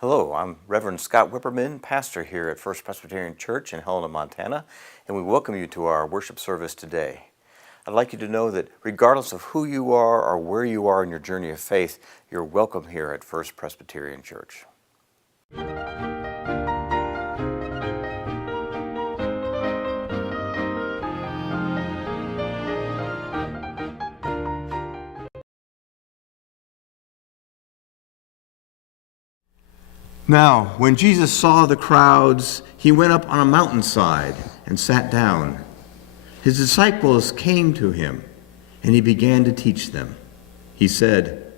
Hello, I'm Reverend Scott Wipperman, pastor here at First Presbyterian Church in Helena, Montana, and we welcome you to our worship service today. I'd like you to know that regardless of who you are or where you are in your journey of faith, you're welcome here at First Presbyterian Church. Now, when Jesus saw the crowds, he went up on a mountainside and sat down. His disciples came to him, and he began to teach them. He said,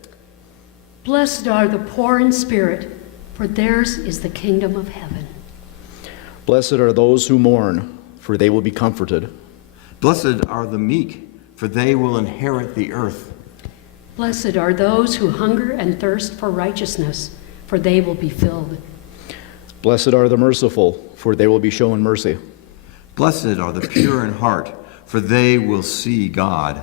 "Blessed are the poor in spirit, for theirs is the kingdom of heaven. Blessed are those who mourn, for they will be comforted. Blessed are the meek, for they will inherit the earth. Blessed are those who hunger and thirst for righteousness, for they will be filled. Blessed are the merciful, for they will be shown mercy. Blessed are the pure in heart, for they will see God.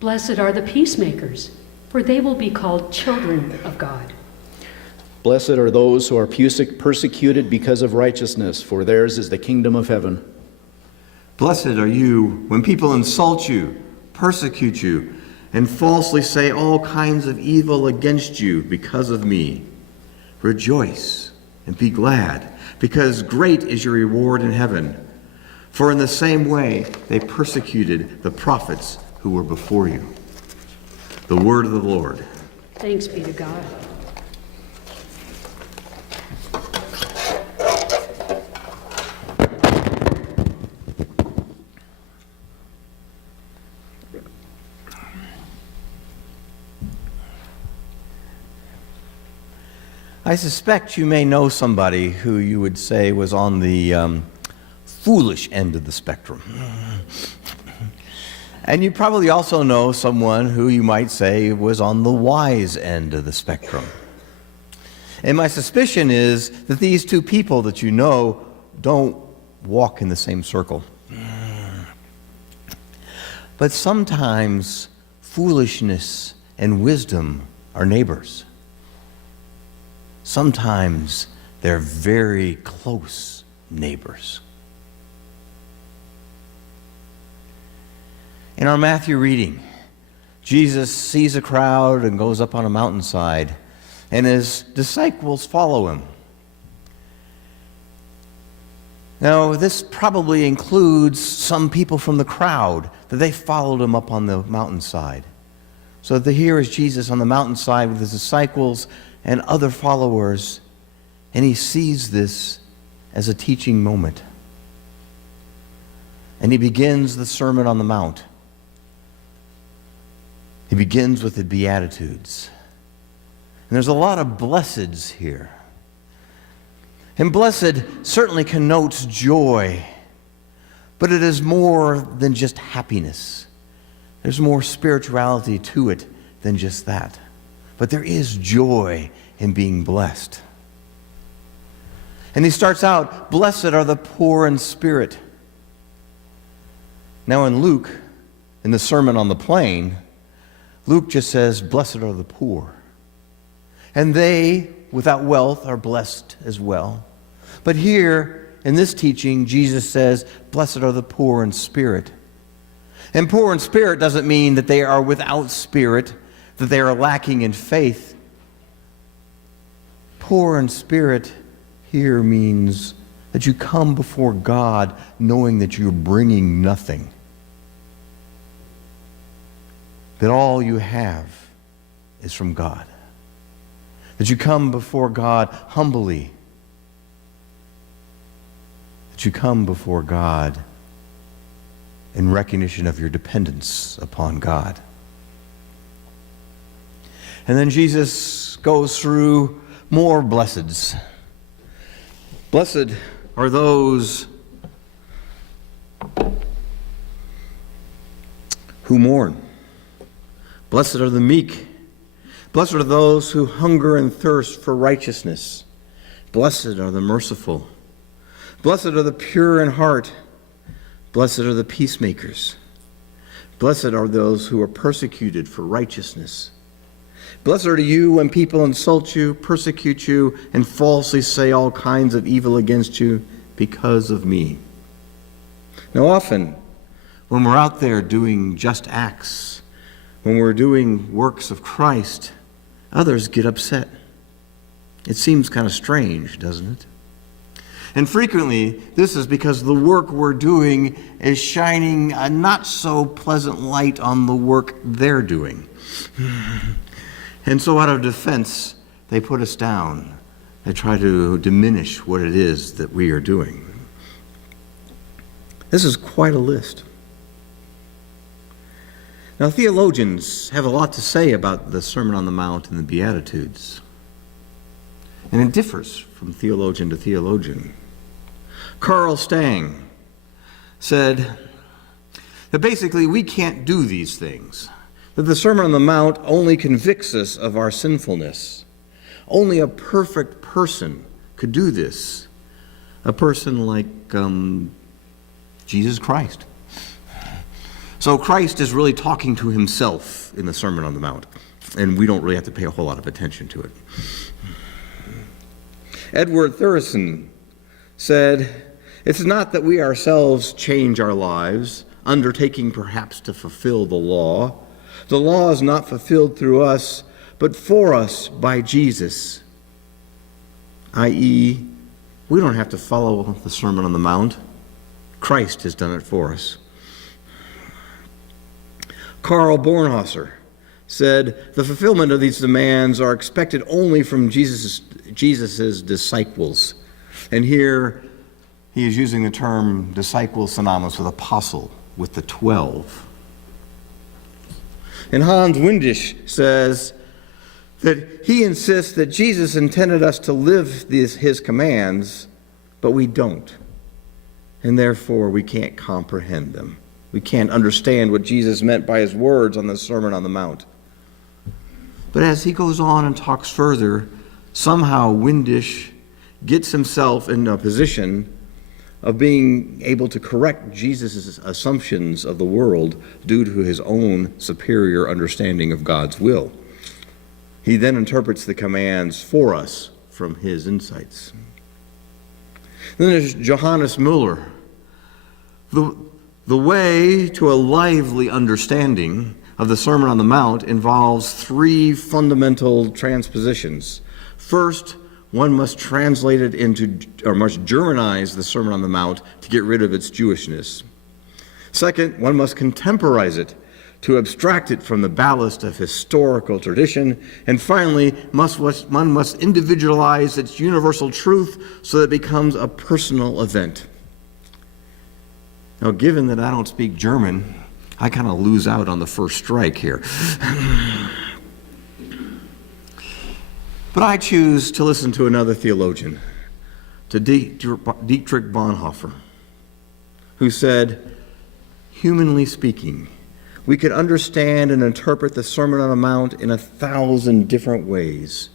Blessed are the peacemakers, for they will be called children of God. Blessed are those who are persecuted because of righteousness, for theirs is the kingdom of heaven. Blessed are you when people insult you, persecute you, and falsely say all kinds of evil against you because of me. Rejoice and be glad, because great is your reward in heaven. For in the same way they persecuted the prophets who were before you." The word of the Lord. Thanks be to God. I suspect you may know somebody who you would say was on the foolish end of the spectrum. And you probably also know someone who you might say was on the wise end of the spectrum. And my suspicion is that these two people that you know don't walk in the same circle. But sometimes foolishness and wisdom are neighbors. Sometimes they're very close neighbors. In our Matthew reading, Jesus sees a crowd and goes up on a mountainside, and his disciples follow him. Now, this probably includes some people from the crowd, that they followed him up on the mountainside. So here is Jesus on the mountainside with his disciples and other followers, and he sees this as a teaching moment. And he begins the Sermon on the Mount. He begins with the Beatitudes. And there's a lot of blesseds here. And blessed certainly connotes joy, but it is more than just happiness. There's more spirituality to it than just that. But there is joy in being blessed. And he starts out, "Blessed are the poor in spirit." Now in Luke, in the Sermon on the Plain, Luke just says, "Blessed are the poor." And they, without wealth, are blessed as well. But here, in this teaching, Jesus says, "Blessed are the poor in spirit." And poor in spirit doesn't mean that they are without spirit, that they are lacking in faith. Poor in spirit here means that you come before God knowing that you're bringing nothing. That all you have is from God. That you come before God humbly. That you come before God in recognition of your dependence upon God. And then Jesus goes through more blesseds. Blessed are those who mourn. Blessed are the meek. Blessed are those who hunger and thirst for righteousness. Blessed are the merciful. Blessed are the pure in heart. Blessed are the peacemakers. Blessed are those who are persecuted for righteousness. Blessed are you when people insult you, persecute you, and falsely say all kinds of evil against you because of me. Now often, when we're out there doing just acts, when we're doing works of Christ, others get upset. It seems kind of strange, doesn't it? And frequently, this is because the work we're doing is shining a not so pleasant light on the work they're doing. And so out of defense, they put us down. They try to diminish what it is that we are doing. This is quite a list. Now, theologians have a lot to say about the Sermon on the Mount and the Beatitudes. And it differs from theologian to theologian. Carl Stang said that basically we can't do these things, that the Sermon on the Mount only convicts us of our sinfulness. Only a perfect person could do this, a person like Jesus Christ. So Christ is really talking to himself in the Sermon on the Mount, and we don't really have to pay a whole lot of attention to it. Edward Thurston said, "It's not that we ourselves change our lives, undertaking perhaps to fulfill the law. The law is not fulfilled through us, but for us by Jesus." i.e., we don't have to follow the Sermon on the Mount. Christ has done it for us. Karl Bornhauser said, "The fulfillment of these demands are expected only from Jesus' disciples." And here he is using the term disciple synonymous with apostle, with the 12. And Hans Windisch says that he insists that Jesus intended us to live his commands, but we don't. And therefore we can't comprehend them. We can't understand what Jesus meant by his words on the Sermon on the Mount. But as he goes on and talks further, somehow Windisch gets himself in a position of being able to correct Jesus' assumptions of the world due to his own superior understanding of God's will. He then interprets the commands for us from his insights. Then there's Johannes Müller. The way to a lively understanding of the Sermon on the Mount involves three fundamental transpositions. First, one must translate it into, or must Germanize the Sermon on the Mount to get rid of its Jewishness. Second, one must contemporize it to abstract it from the ballast of historical tradition. And finally, one must individualize its universal truth so that it becomes a personal event. Now, given that I don't speak German, I kind of lose out on the first strike here. But I choose to listen to another theologian, to Dietrich Bonhoeffer, who said, "Humanly speaking, we could understand and interpret the Sermon on the Mount in 1,000 different ways.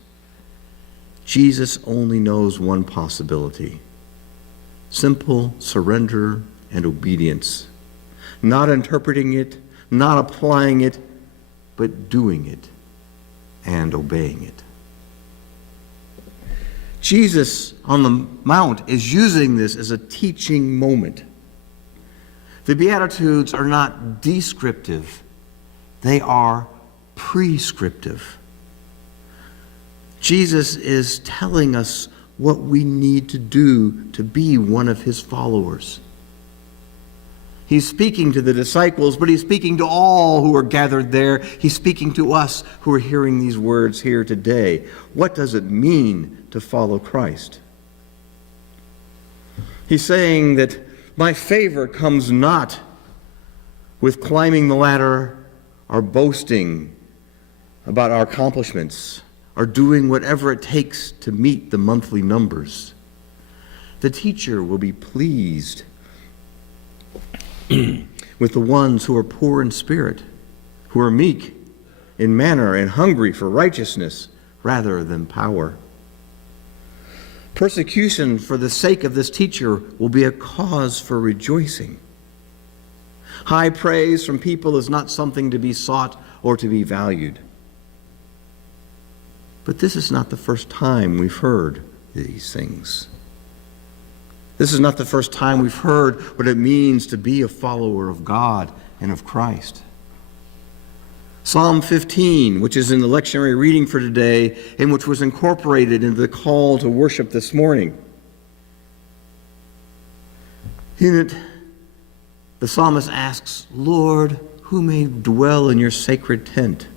Jesus only knows one possibility: simple surrender and obedience. Not interpreting it, not applying it, but doing it and obeying it." Jesus on the Mount is using this as a teaching moment. The Beatitudes are not descriptive, they are prescriptive. Jesus is telling us what we need to do to be one of his followers. He's speaking to the disciples, but he's speaking to all who are gathered there. He's speaking to us who are hearing these words here today. What does it mean to follow Christ? He's saying that my favor comes not with climbing the ladder or boasting about our accomplishments or doing whatever it takes to meet the monthly numbers. The teacher will be pleased with the ones who are poor in spirit, who are meek in manner and hungry for righteousness rather than power. Persecution for the sake of this teacher will be a cause for rejoicing. High praise from people is not something to be sought or to be valued. But this is not the first time we've heard these things. This is not the first time we've heard what it means to be a follower of God and of Christ. Psalm 15, which is in the lectionary reading for today, and which was incorporated into the call to worship this morning. In it, the psalmist asks, Lord, who may dwell in your sacred tent?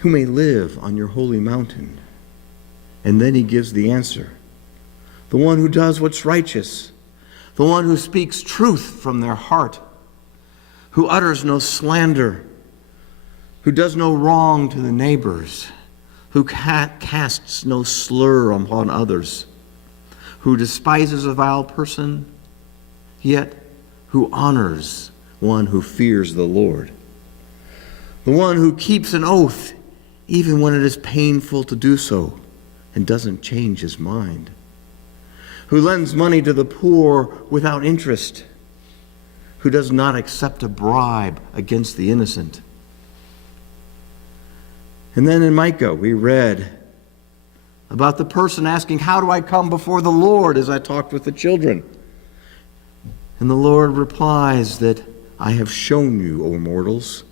Who may live on your holy mountain? And then he gives the answer. The one who does what's righteous, the one who speaks truth from their heart, who utters no slander, who does no wrong to the neighbors, who casts no slur upon others, who despises a vile person, yet who honors one who fears the Lord. The one who keeps an oath even when it is painful to do so and doesn't change his mind. Who lends money to the poor without interest, who does not accept a bribe against the innocent. And then in Micah, we read about the person asking, how do I come before the Lord, as I talked with the children? And the Lord replies that I have shown you, O mortals,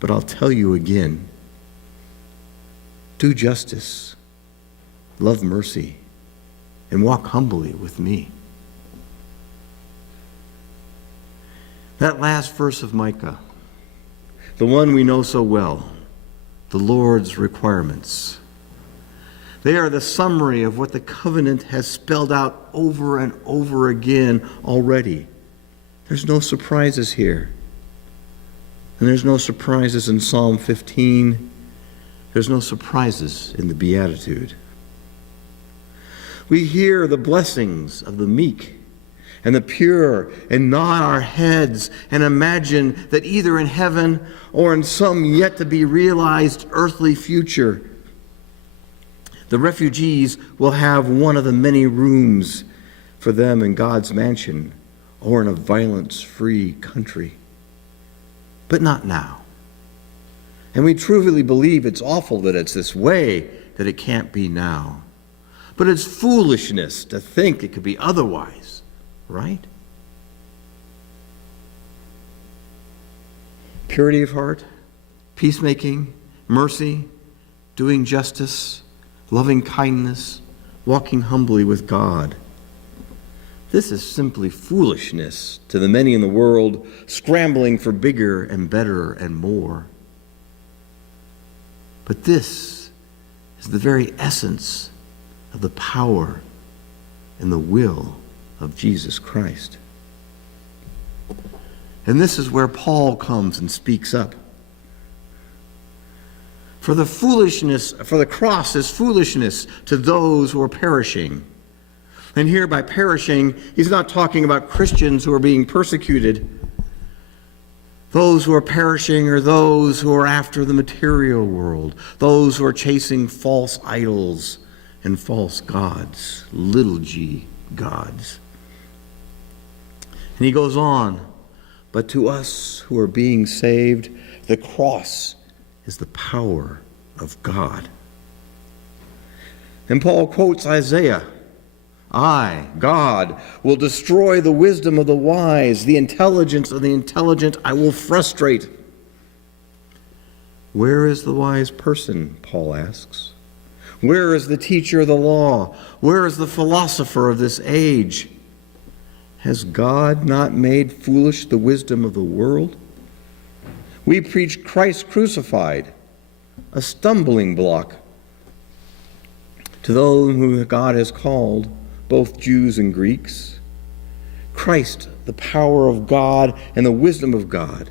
but I'll tell you again. Do justice, love mercy, and walk humbly with me. That last verse of Micah, the one we know so well, the Lord's requirements. They are the summary of what the covenant has spelled out over and over again already. There's no surprises here. And there's no surprises in Psalm 15. There's no surprises in the Beatitude. We hear the blessings of the meek and the pure and nod our heads and imagine that either in heaven or in some yet to be realized earthly future, the refugees will have one of the many rooms for them in God's mansion or in a violence-free country. But not now. And we truly believe it's awful that it's this way, that it can't be now. But it's foolishness to think it could be otherwise, right? Purity of heart, peacemaking, mercy, doing justice, loving kindness, walking humbly with God. This is simply foolishness to the many in the world scrambling for bigger and better and more. But this is the very essence of the power and the will of Jesus Christ. And this is where Paul comes and speaks up. For the cross is foolishness to those who are perishing. And here by perishing, he's not talking about Christians who are being persecuted. Those who are perishing are those who are after the material world, those who are chasing false idols and false gods, little g gods. And he goes on, but to us who are being saved, the cross is the power of God. And Paul quotes Isaiah, I, God, will destroy the wisdom of the wise, the intelligence of the intelligent I will frustrate. Where is the wise person, Paul asks? Where is the teacher of the law? Where is the philosopher of this age? Has God not made foolish the wisdom of the world? We preach Christ crucified, a stumbling block to those whom God has called, both Jews and Greeks. Christ, the power of God and the wisdom of God.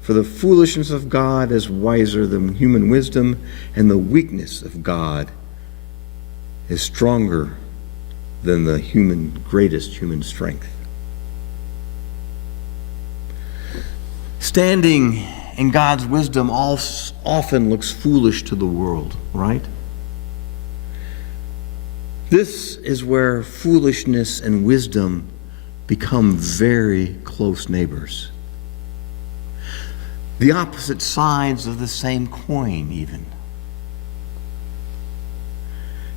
For the foolishness of God is wiser than human wisdom, and the weakness of God is stronger than the greatest human strength. Standing in God's wisdom often looks foolish to the world, right? This is where foolishness and wisdom become very close neighbors. The opposite sides of the same coin, even.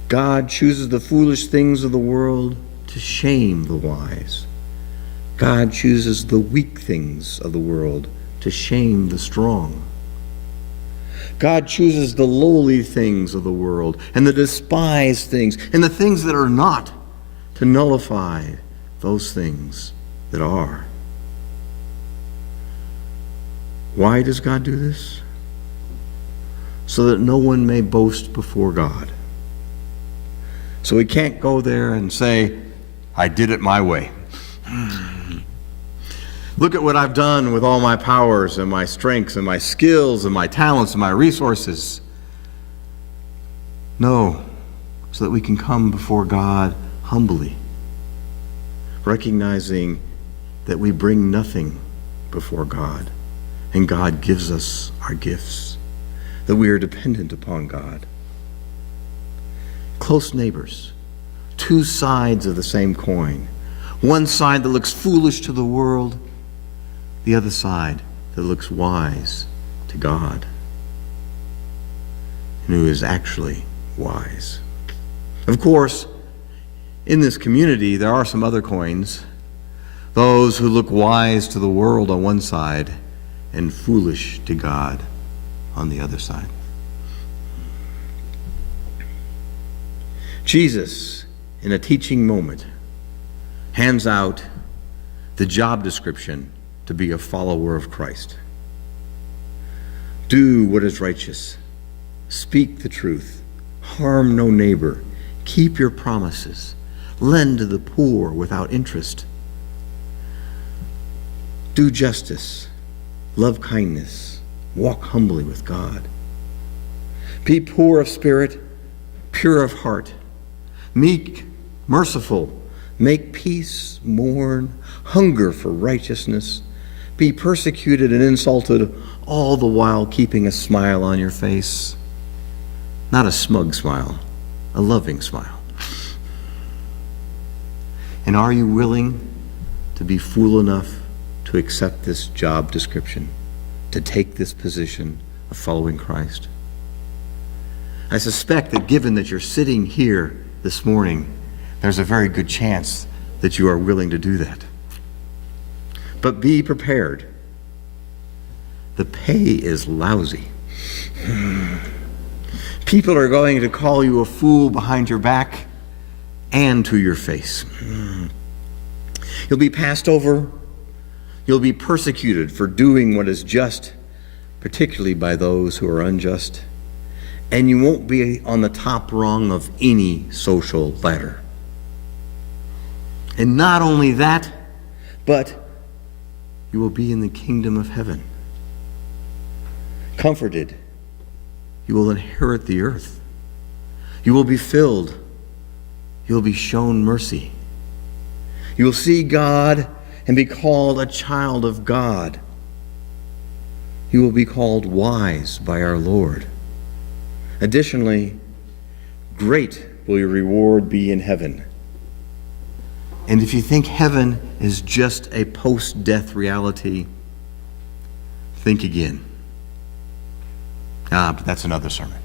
God chooses the foolish things of the world to shame the wise. God chooses the weak things of the world to shame the strong. God chooses the lowly things of the world and the despised things and the things that are not to nullify those things that are. Why does God do this? So that no one may boast before God. So we can't go there and say, I did it my way. Look at what I've done with all my powers and my strengths and my skills and my talents and my resources. No, so that we can come before God humbly, recognizing that we bring nothing before God, and God gives us our gifts, that we are dependent upon God. Close neighbors, two sides of the same coin. One side that looks foolish to the world, the other side that looks wise to God, and who is actually wise. Of course, in this community, there are some other coins. Those who look wise to the world on one side and foolish to God on the other side. Jesus, in a teaching moment, hands out the job description to be a follower of Christ. Do what is righteous. Speak the truth. Harm no neighbor. Keep your promises. Lend to the poor without interest. Do justice. Love kindness. Walk humbly with God. Be poor of spirit, pure of heart, meek, merciful, make peace, mourn, hunger for righteousness, be persecuted and insulted, all the while keeping a smile on your face. Not a smug smile, a loving smile. And are you willing to be fool enough to accept this job description, to take this position of following Christ? I suspect that given that you're sitting here this morning, there's a very good chance that you are willing to do that. But be prepared. The pay is lousy. People are going to call you a fool behind your back and to your face. You'll be passed over. You'll be persecuted for doing what is just, particularly by those who are unjust. And you won't be on the top rung of any social ladder. And not only that, but you will be in the kingdom of heaven. Comforted, you will inherit the earth. You will be filled. You will be shown mercy. You will see God and be called a child of God. You will be called wise by our Lord. Additionally, great will your reward be in heaven. And if you think heaven is just a post-death reality, think again. But that's another sermon.